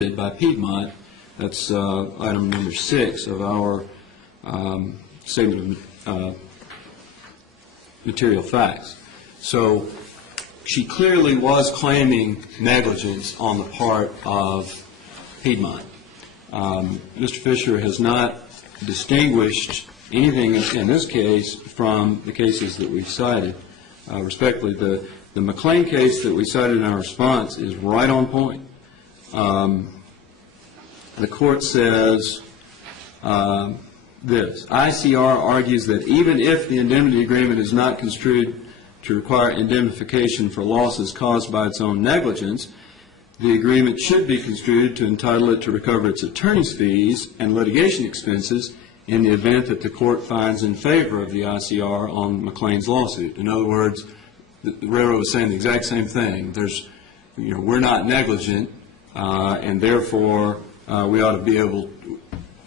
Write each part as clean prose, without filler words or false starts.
by Piedmont. That's item number 6 of our statement of material facts. So she clearly was claiming negligence on the part of Piedmont. Mr. Fisher has not distinguished anything in this case from the cases that we've cited. Respectfully, the McLean case that we cited in our response is right on point. The court says this: ICR argues that even if the indemnity agreement is not construed to require indemnification for losses caused by its own negligence, the agreement should be construed to entitle it to recover its attorney's fees and litigation expenses in the event that the court finds in favor of the ICR on McLean's lawsuit. In other words, the railroad is saying the exact same thing. We're not negligent, and therefore we ought to be able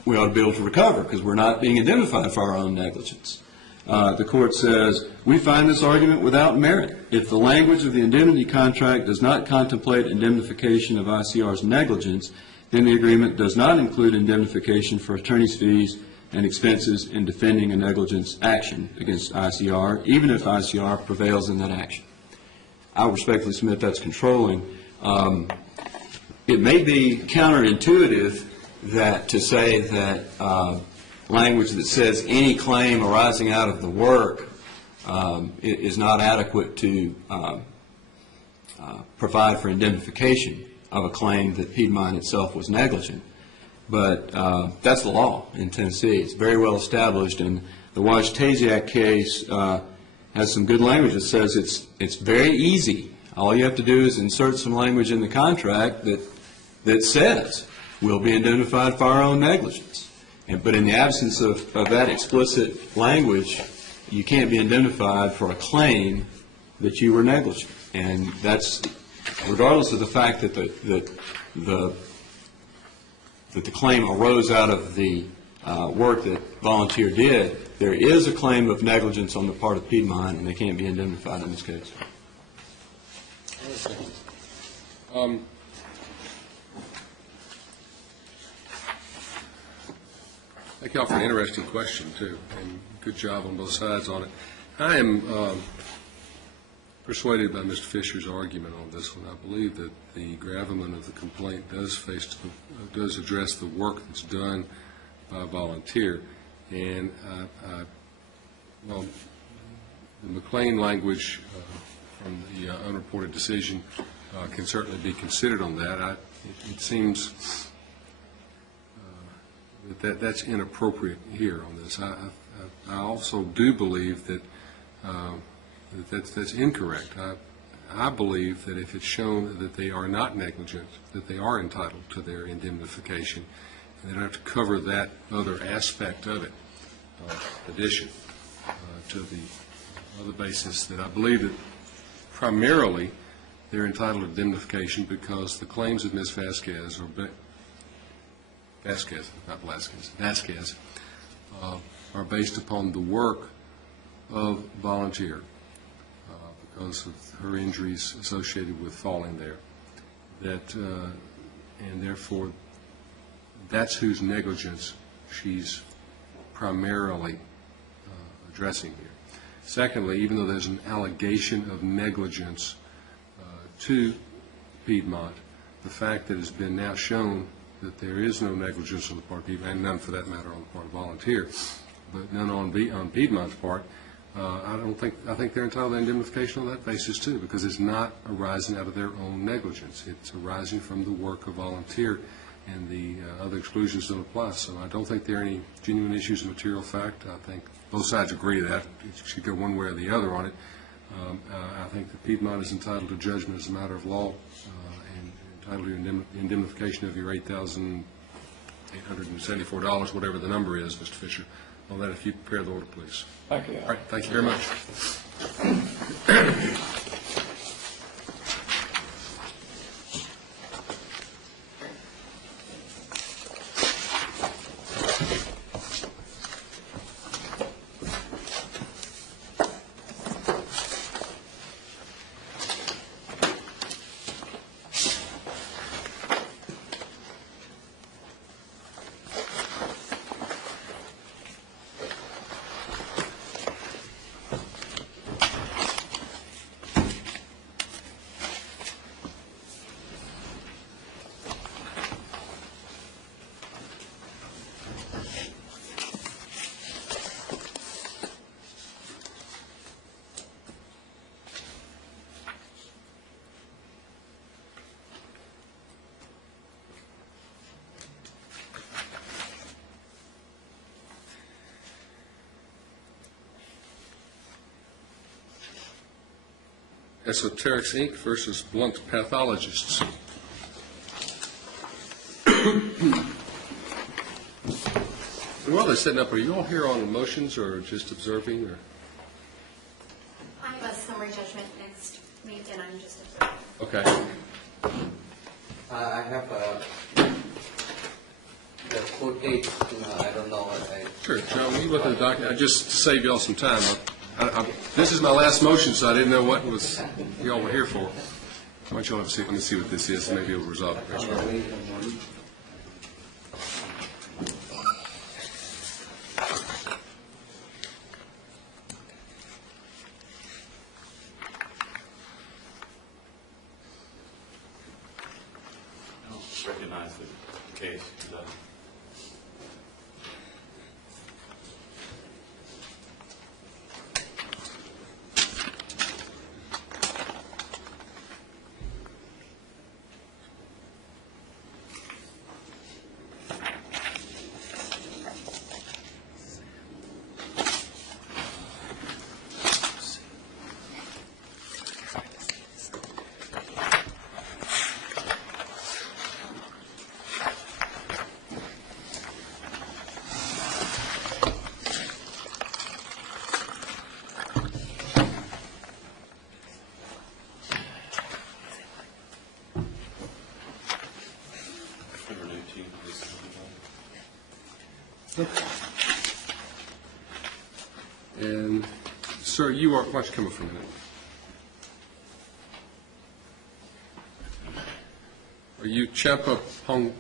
to recover because we're not being indemnified for our own negligence. The court says, we find this argument without merit. If the language of the indemnity contract does not contemplate indemnification of ICR's negligence, then the agreement does not include indemnification for attorney's fees and expenses in defending a negligence action against ICR, even if ICR prevails in that action. I respectfully submit that's controlling. It may be counterintuitive that to say that language that says any claim arising out of the work is not adequate to provide for indemnification of a claim that Piedmont itself was negligent. But that's the law in Tennessee. It's very well established, and the Waj-Tasiak case has some good language that says it's very easy. All you have to do is insert some language in the contract that says we'll be indemnified for our own negligence. But in the absence of that explicit language, you can't be indemnified for a claim that you were negligent. And that's regardless of the fact that the claim arose out of the work that Volunteer did. There is a claim of negligence on the part of Piedmont, and they can't be indemnified in this case. Thank you all for an interesting question, too, and good job on both sides on it. I am persuaded by Mr. Fisher's argument on this one. I believe that the gravamen of the complaint does address the work that's done by Volunteer. And, well, the McLean language from the unreported decision can certainly be considered on that. It seems that's inappropriate here on this. I also do believe that that's incorrect. I believe that if it's shown that they are not negligent, that they are entitled to their indemnification, and they don't have to cover that other aspect of it, addition to the other basis, that I believe that primarily they're entitled to indemnification because the claims of Ms. Vasquez, are based upon the work of Volunteer because of her injuries associated with falling there. And therefore, that's whose negligence she's primarily addressing here. Secondly, even though there's an allegation of negligence to Piedmont, the fact that it's been now shown that there is no negligence on the part of Piedmont, and none for that matter on the part of Volunteer, but none on Piedmont's part, I think they're entitled to indemnification on that basis too, because it's not arising out of their own negligence. It's arising from the work of Volunteer, and the other exclusions don't apply. So I don't think there are any genuine issues of material fact. I think both sides agree that it should go one way or the other on it. I think that Piedmont is entitled to judgment as a matter of law and entitled to indemnification of your $8,874, whatever the number is, Mr. Fisher. I'll let if you prepare the order, please. Thank you. All right. Thank you very much. Esoterics, Inc. versus Blunt Pathologists. While they're setting up, are you all here on motions or just observing? Or? I have a summary judgment next week, and I'm just observing. Okay. I have the court date, I don't know. Sure, John, will you look at the document? Just to save y'all some time, this is my last motion, so I didn't know what was y'all were here for. Why don't y'all let me see what this is, and maybe it'll resolve it. That's right. Recognize the case. And, sir, you are, why don't you come up for a minute? Are you Champa Pong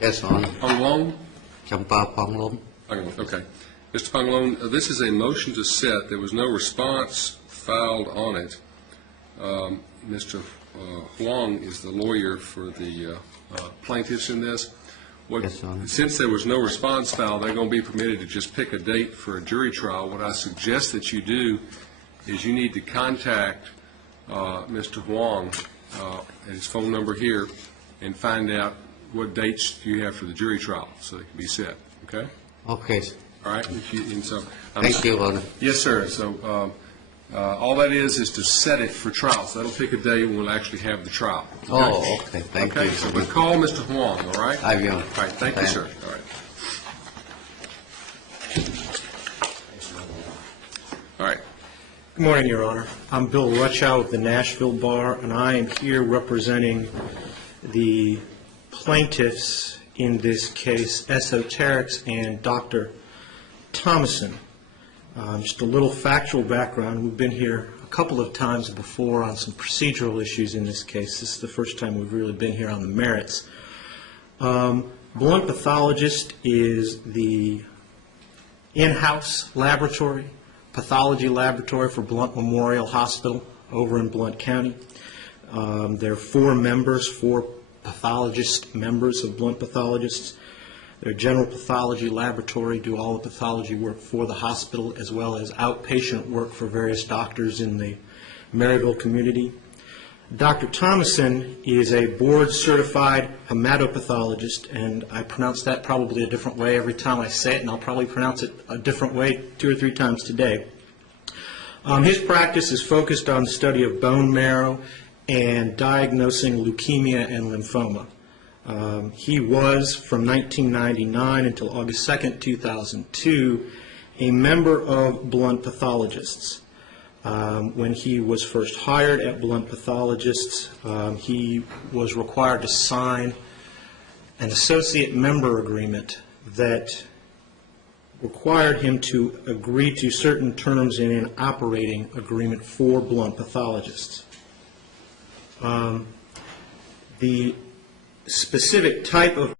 Yes, Honor. Long? Champa Panglom. Okay. Mr. Panglong, this is a motion to set. There was no response filed on it. Mr. Huang is the lawyer for the plaintiffs in this. Yes, Honor. Since there was no response filed, they're going to be permitted to just pick a date for a jury trial. What I suggest that you do is you need to contact Mr. Huang and his phone number here and find out what dates you have for the jury trial so they can be set. Okay? Okay, sir. All right? And so, Thank you, Honor. Yes, sir. So all that is to set it for trial. So that'll pick a day when we'll actually have the trial. Okay? Oh, okay. Thank Okay, you. so we'll call Mr. Huang, all right? I will. All right, thank you, sir. All right. All right. Good morning, Your Honor. I'm Bill Ruchow of the Nashville Bar, and I am here representing the plaintiffs in this case, Esoterics and Dr. Thomason. Just a little factual background. We've been here a couple of times before on some procedural issues in this case. This is the first time we've really been here on the merits. Blunt Pathologist is the in-house laboratory, pathology laboratory for Blunt Memorial Hospital over in Blunt County. There are four pathologist members of Blunt Pathologists. Their general pathology laboratory do all the pathology work for the hospital as well as outpatient work for various doctors in the Maryville community. Dr. Thomason is a board-certified hematopathologist, and I pronounce that probably a different way every time I say it, and I'll probably pronounce it a different way 2 or 3 times today. His practice is focused on the study of bone marrow and diagnosing leukemia and lymphoma. He was, from 1999 until August 2nd, 2002, a member of Blunt Pathologists. When he was first hired at Blunt Pathologists, he was required to sign an associate member agreement that required him to agree to certain terms in an operating agreement for Blunt Pathologists. The specific type of